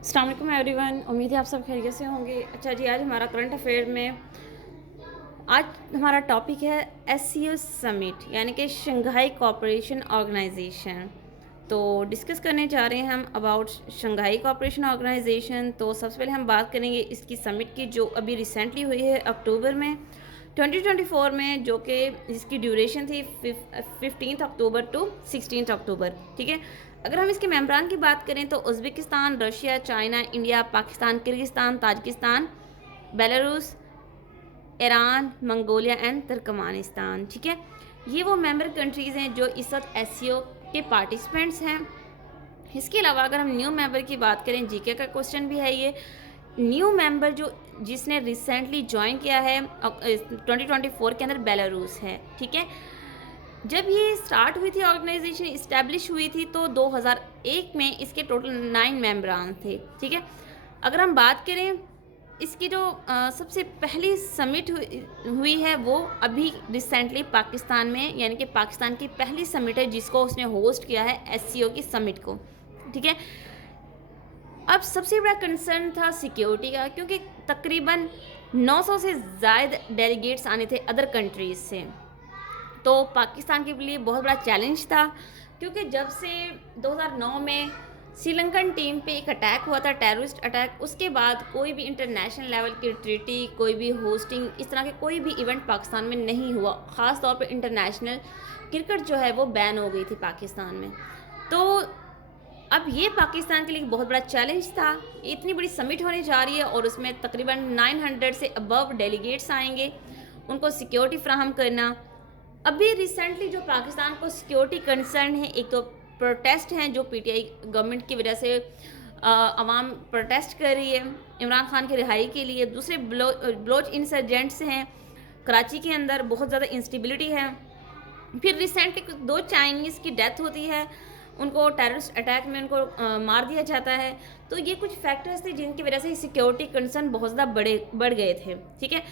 अस्सलाम वालेकुम एवरीवन, उम्मीद है आप सब खैरियत से होंगे। अच्छा जी, आज हमारा करंट अफेयर में आज हमारा टॉपिक है एससीओ समिट यानी कि शंघाई कोऑपरेशन ऑर्गेनाइजेशन। तो डिस्कस करने जा रहे हैं हम अबाउट शंघाई कोऑपरेशन ऑर्गेनाइजेशन। तो सबसे पहले हम बात करेंगे इसकी समिट की जो अभी रिसेंटली हुई है अक्टूबर में 2024 में, जो कि जिसकी ड्यूरेशन थी 15 अक्टूबर टू 16 अक्टूबर। ठीक है, अगर हम इसके मेंबरान की बात करें तो Uzbekistan, Russia, China, India, Pakistan, Kyrgyzstan, Tajikistan, Belarus, Iran, Mongolia and Turkmenistan. ठीक है, ये वो मेंबर कंट्रीज़ हैं जो इस वक्त एससीओ के पार्टिसिपेंट्स हैं। इसके अलावा अगर हम न्यू मेंबर की बात करें, जीके का क्वेश्चन भी है ये, न्यू मेंबर जो जिसने रिसेंटली ज्वाइन किया है 2024 के अंदर बेलारूस है। ठीक है, जब ये स्टार्ट हुई थी, ऑर्गेनाइजेशन इस्टेब्लिश हुई थी, तो 2001 में इसके टोटल 9 मेंबरान थे। ठीक है, अगर हम बात करें इसकी जो सबसे पहली समिट हुई है वो अभी रिसेंटली पाकिस्तान में, यानी कि पाकिस्तान की पहली समिट है जिसको उसने होस्ट किया है एससीओ की समिट को। ठीक है, अब सबसे बड़ा कंसर्न था सिक्योरिटी का, क्योंकि तकरीबन 900 से ज़ायद डेलीगेट्स आने थे अदर कंट्रीज़ से। तो पाकिस्तान के लिए बहुत बड़ा चैलेंज था, क्योंकि जब से 2009 में श्रीलंकन टीम पे एक अटैक हुआ था, टेररिस्ट अटैक, उसके बाद कोई भी इंटरनेशनल लेवल की ट्रीटी, कोई भी होस्टिंग, इस तरह के कोई भी इवेंट पाकिस्तान में नहीं हुआ। ख़ास तौर पे इंटरनेशनल क्रिकेट जो है वो बैन हो गई थी पाकिस्तान में। तो अब ये पाकिस्तान के लिए बहुत बड़ा चैलेंज था। इतनी बड़ी समिट होने जा रही है और उसमें तकरीबन 900 से अबव डेलीगेट्स आएंगे, उनको सिक्योरिटी फ्राहम करना। अभी रिसेंटली जो पाकिस्तान को सिक्योरिटी कंसर्न है, एक तो प्रोटेस्ट हैं जो पीटीआई गवर्नमेंट की वजह से अवाम प्रोटेस्ट कर रही है इमरान खान की रिहाई के लिए। दूसरे ब्लोच इंसर्जेंट्स हैं कराची के अंदर, बहुत ज़्यादा इंस्टेबिलिटी है। फिर रिसेंटली 2 चाइनीज़ की डेथ होती है, उनको टेररिस्ट अटैक में उनको मार दिया जाता है। तो ये कुछ फैक्टर्स थे जिनकी वजह से सिक्योरिटी कंसर्न बहुत ज़्यादा बढ़ गए थे। ठीक है,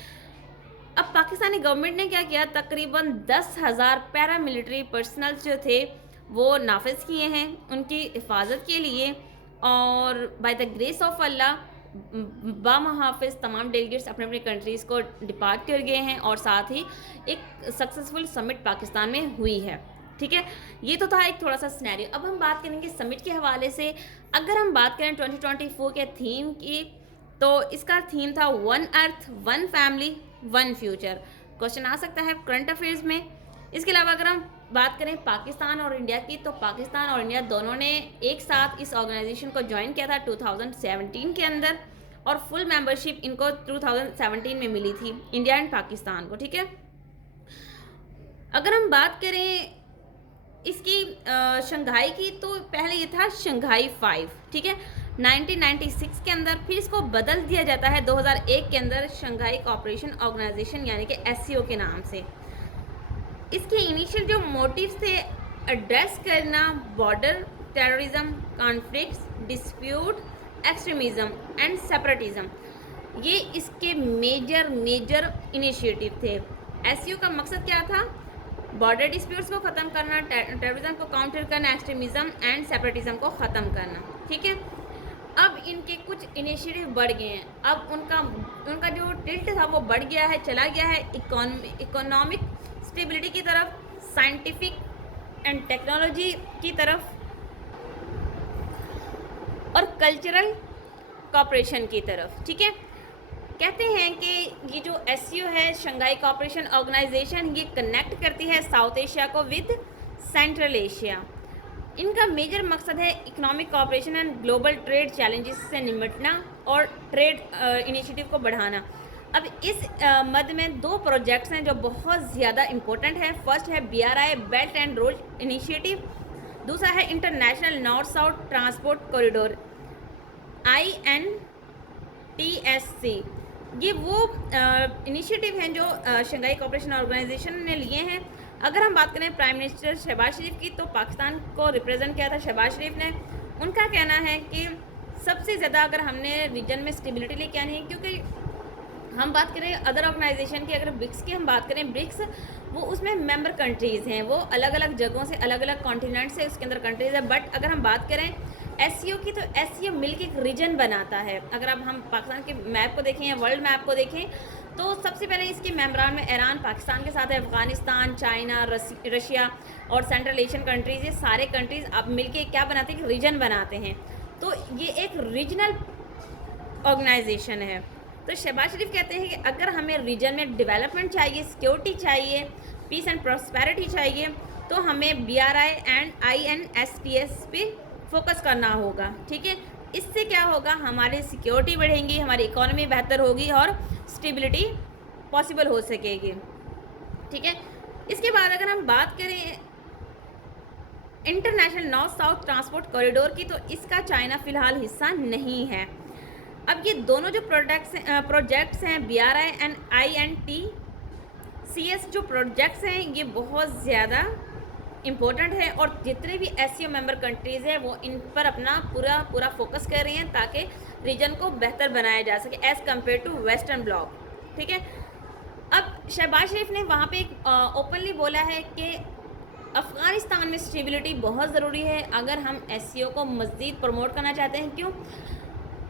अब पाकिस्तानी गवर्नमेंट ने क्या किया, तकरीबन 10,000 पैरामिलिट्री पर्सनल जो थे वो नाफिज किए हैं उनकी हिफाजत के लिए, और बाय द ग्रेस ऑफ अल्लाह बामहाफिज तमाम डेलीगेट्स अपने अपने कंट्रीज़ को डिपार्ट कर गए हैं, और साथ ही एक सक्सेसफुल समिट पाकिस्तान में हुई है। ठीक है, ये तो था एक थोड़ा सा सिनेरियो। अब हम बात करेंगे समिट के हवाले से। अगर हम बात करें 2024 के थीम की, तो इसका थीम था one earth, one family, one future. Question आ सकता है करंट अफेयर्स में। इसके अलावा अगर हम बात करें पाकिस्तान और इंडिया की, तो पाकिस्तान और इंडिया दोनों ने एक साथ इस ऑर्गेनाइजेशन को ज्वाइन किया था 2017 के अंदर, और फुल मेंबरशिप इनको 2017 में मिली थी, इंडिया एंड पाकिस्तान को। ठीक है, अगर हम बात करें इसकी शंघाई की, तो पहले ये था शंघाई 5। ठीक है, 1996 के अंदर, फिर इसको बदल दिया जाता है 2001 के अंदर शंघाई कोऑपरेशन ऑर्गेनाइजेशन यानी कि एससीओ के नाम से। इसके इनिशियल जो मोटिव्स थे, एड्रेस करना border terrorism, conflicts, dispute, extremism and separatism, ये इसके मेजर इनिशिएटिव थे। एससीओ का मकसद क्या था, बॉर्डर डिस्प्यूट्स को ख़त्म करना, टेररिज्म को काउंटर करना, एक्सट्रीमिज्म एंड सेपरेटिज्म को ख़त्म करना। ठीक है, अब इनके कुछ इनिशिएटिव बढ़ गए हैं। अब उनका जो टिल्ट था वो बढ़ गया है, चला गया है इकोनॉमिक स्टेबिलिटी की तरफ, साइंटिफिक एंड टेक्नोलॉजी की तरफ, और कल्चरल कोऑपरेशन की तरफ। ठीक है, कहते हैं कि ये जो एससीओ है, शंघाई कोऑपरेशन ऑर्गेनाइजेशन, ये कनेक्ट करती है साउथ एशिया को विद सेंट्रल एशिया। इनका मेजर मकसद है economic cooperation and global trade challenges से निपटना और ट्रेड इनिशिएटिव को बढ़ाना। अब इस मद में 2 प्रोजेक्ट्स हैं जो बहुत ज़्यादा इम्पोर्टेंट है। फर्स्ट है BRI belt and road initiative, दूसरा है international north south transport corridor INTSC। ये वो इनिशिएटिव हैं जो शंघाई कोऑपरेशन ऑर्गेनाइजेशन ने लिए हैं। अगर हम बात करें प्राइम मिनिस्टर शहबाज शरीफ की, तो पाकिस्तान को रिप्रेजेंट किया था शहबाज शरीफ ने। उनका कहना है कि सबसे ज़्यादा अगर हमने रीजन में स्टेबिलिटी लेके आनी है, क्योंकि हम बात करें अदर ऑर्गेनाइजेशन की, अगर ब्रिक्स की हम बात करें, ब्रिक्स वो उसमें मेंबर कंट्रीज़ हैं, वो अलग अलग जगहों से, अलग अलग कॉन्टिनेंट से उसके अंदर कंट्रीज़ है। बट अगर हम बात करें एससीओ की, तो एससीओ मिलकर एक रीजन बनाता है। अगर अब हम पाकिस्तान के मैप को देखें या वर्ल्ड मैप को देखें, तो सबसे पहले इसके मेंबरान में ईरान पाकिस्तान के साथ है, अफगानिस्तान, चाइना, रशिया और सेंट्रल एशियन कंट्रीज़, ये सारे कंट्रीज़ अब मिलके क्या बनाते हैं, रीजन बनाते हैं। तो ये एक रीजनल ऑर्गेनाइजेशन है। तो शहबाज शरीफ कहते हैं कि अगर हमें रीजन में डेवलपमेंट चाहिए, सिक्योरिटी चाहिए, पीस एंड प्रॉस्पेरिटी चाहिए, तो हमें BRI एंड INSTS पे फोकस करना होगा। ठीक है, इससे क्या होगा, हमारी सिक्योरिटी बढ़ेंगी, हमारी इकोनॉमी बेहतर होगी और स्टेबिलिटी पॉसिबल हो सकेगी। ठीक है, इसके बाद अगर हम बात करें international north south transport corridor की, तो इसका चाइना फ़िलहाल हिस्सा नहीं है। अब ये दोनों जो प्रोजेक्ट्स हैं BRI एंड INTCS जो प्रोजेक्ट्स हैं, ये बहुत ज़्यादा इम्पोर्टेंट है और जितने भी एससीओ मेंबर कंट्रीज़ हैं वो इन पर अपना पूरा फोकस कर रही हैं ताकि रीजन को बेहतर बनाया जा सके as compare to western block. ठीक है, अब शहबाज शरीफ ने वहाँ पे ओपनली बोला है कि अफ़गानिस्तान में स्टेबिलिटी बहुत ज़रूरी है अगर हम एससीओ को मज़ीद प्रमोट करना चाहते हैं। क्यों?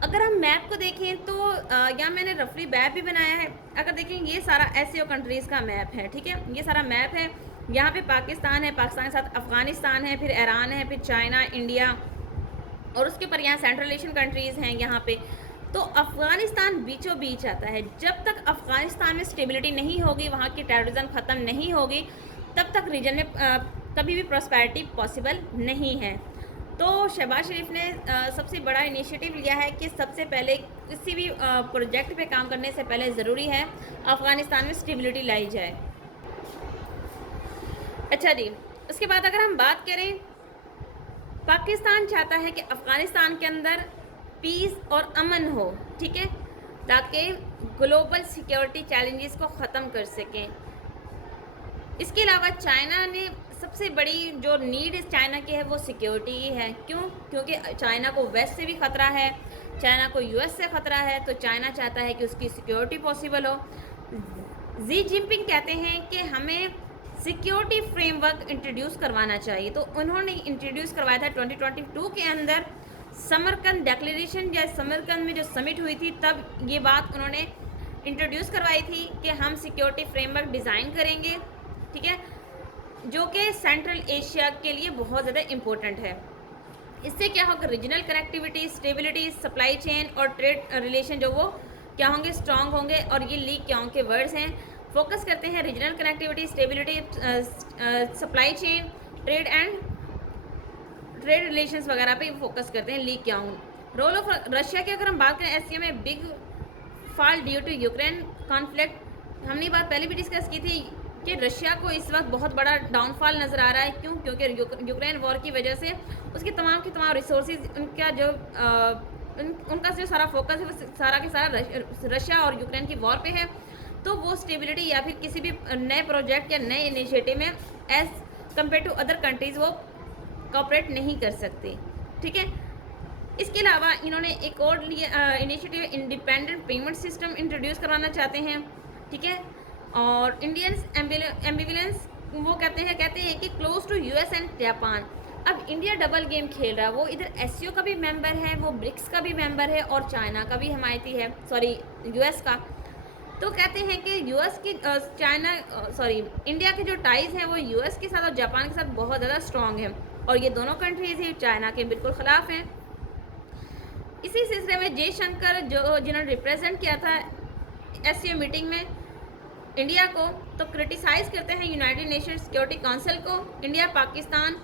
अगर हम मैप को देखें तो यहाँ मैंने रफली मैप भी बनाया है। अगर देखें, ये सारा एससीओ कंट्रीज़ का मैप है। ठीक है, ये सारा मैप है। यहाँ पे पाकिस्तान है, पाकिस्तान के साथ अफ़गानिस्तान है, फिर ईरान है, फिर चाइना, इंडिया और उसके ऊपर यहाँ सेंट्रल एशियन कंट्रीज़ हैं यहाँ पे। तो अफ़गानिस्तान बीचों बीच आता है। जब तक अफ़गानिस्तान में स्टेबिलिटी नहीं होगी, वहाँ की टेररिज्म ख़त्म नहीं होगी, तब तक रीजन में कभी भी प्रॉस्पेरिटी पॉसिबल नहीं है। तो शहबाज शरीफ ने सबसे बड़ा इनिशिएटिव लिया है कि सबसे पहले किसी भी प्रोजेक्ट पे काम करने से पहले ज़रूरी है अफ़गानिस्तान में स्टेबिलिटी लाई जाए। अच्छा जी, उसके बाद अगर हम बात करें, पाकिस्तान चाहता है कि अफ़गानिस्तान के अंदर पीस और अमन हो। ठीक है, ताकि ग्लोबल सिक्योरिटी चैलेंजेस को ख़त्म कर सकें। इसके अलावा चाइना ने सबसे बड़ी जो नीड इस चाइना की है वो सिक्योरिटी ही है। क्यों? क्योंकि चाइना को वेस्ट से भी ख़तरा है, चाइना को US से ख़तरा है, तो चाइना चाहता है कि उसकी सिक्योरिटी पॉसिबल हो। जी जिनपिंग कहते हैं कि हमें सिक्योरिटी फ्रेमवर्क इंट्रोड्यूस करवाना चाहिए, तो उन्होंने इंट्रोड्यूस करवाया था 2022 के अंदर समरकंद डिक्लेरेशन, या समरकंद में जो समिट हुई थी तब ये बात उन्होंने इंट्रोड्यूस करवाई थी कि हम सिक्योरिटी फ्रेमवर्क डिज़ाइन करेंगे। ठीक है, जो कि सेंट्रल एशिया के लिए बहुत ज़्यादा इम्पोर्टेंट है। इससे क्या होगा, regional connectivity, stability, supply chain और ट्रेड रिलेशन जो वो क्या होंगे, स्ट्रॉन्ग होंगे। और ये ली क्यों के वर्ड्स हैं। फोकस करते हैं regional connectivity, stability, supply chain, trade relations वगैरह पे फोकस करते हैं ली क्यों। रोल ऑफ रशिया की अगर हम बात करें एससीओ में, big fall due to Ukraine conflict, हमने बात पहले भी डिस्कस की थी कि रशिया को इस वक्त बहुत बड़ा डाउनफॉल नज़र आ रहा है। क्यों? क्योंकि यूक्रेन वॉर की वजह से उसकी तमाम की तमाम रिसोर्सेज, उनका जो उनका जो सारा फोकस है वो सारा के सारा रशिया और यूक्रेन की वॉर पे है। तो वो स्टेबिलिटी या फिर किसी भी नए प्रोजेक्ट या नए इनिशिएटिव में as compare to other countries वो कोऑपरेट नहीं कर सकते। ठीक है, इसके अलावा इन्होंने एक और initiative independent payment system introduce करवाना चाहते हैं। ठीक है, और इंडियंस एम्बिवेलेंस वो कहते हैं कि close to US and Japan. अब इंडिया डबल गेम खेल रहा है, वो इधर एससीओ का भी मेंबर है, वो ब्रिक्स का भी मेंबर है और चाइना का भी हमायती है, US का। तो कहते हैं कि इंडिया के जो टाइज हैं वो US के साथ और जापान के साथ बहुत ज़्यादा स्ट्रॉन्ग है और ये दोनों कंट्रीज़ ही चाइना के बिल्कुल ख़िलाफ़ हैं। इसी सिलसिले में जयशंकर जिन्होंने रिप्रेजेंट किया था एससीओ मीटिंग में इंडिया को, तो क्रिटिसाइज़ करते हैं यूनाइटेड नेशन सिक्योरिटी काउंसिल को। इंडिया पाकिस्तान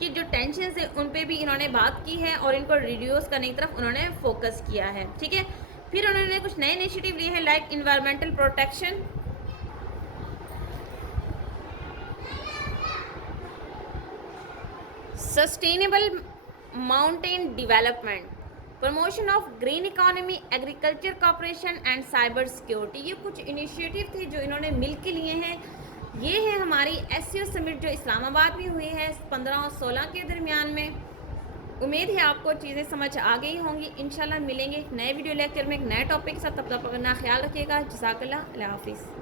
की जो टेंशन है उन पे भी इन्होंने बात की है और इनको रिड्यूस करने की तरफ उन्होंने फोकस किया है। ठीक है, फिर उन्होंने कुछ नए इनिशिएटिव लिए हैं like environmental protection, sustainable mountain development, promotion of green economy, agriculture cooperation and cyber security. ये कुछ इनिशिएटिव थे जो इन्होंने मिल के लिए हैं। ये है हमारी एससीओ समिट जो इस्लामाबाद में हुई है 15 और 16 के दरमियान में। उम्मीद है आपको चीज़ें समझ आ गई होंगी। इंशाल्लाह मिलेंगे एक नए वीडियो लेक्चर में एक नए टॉपिक के साथ। तब तक अपना ख्याल रखिएगा। जज़ाकल्लाह, अल्लाह हाफिज़।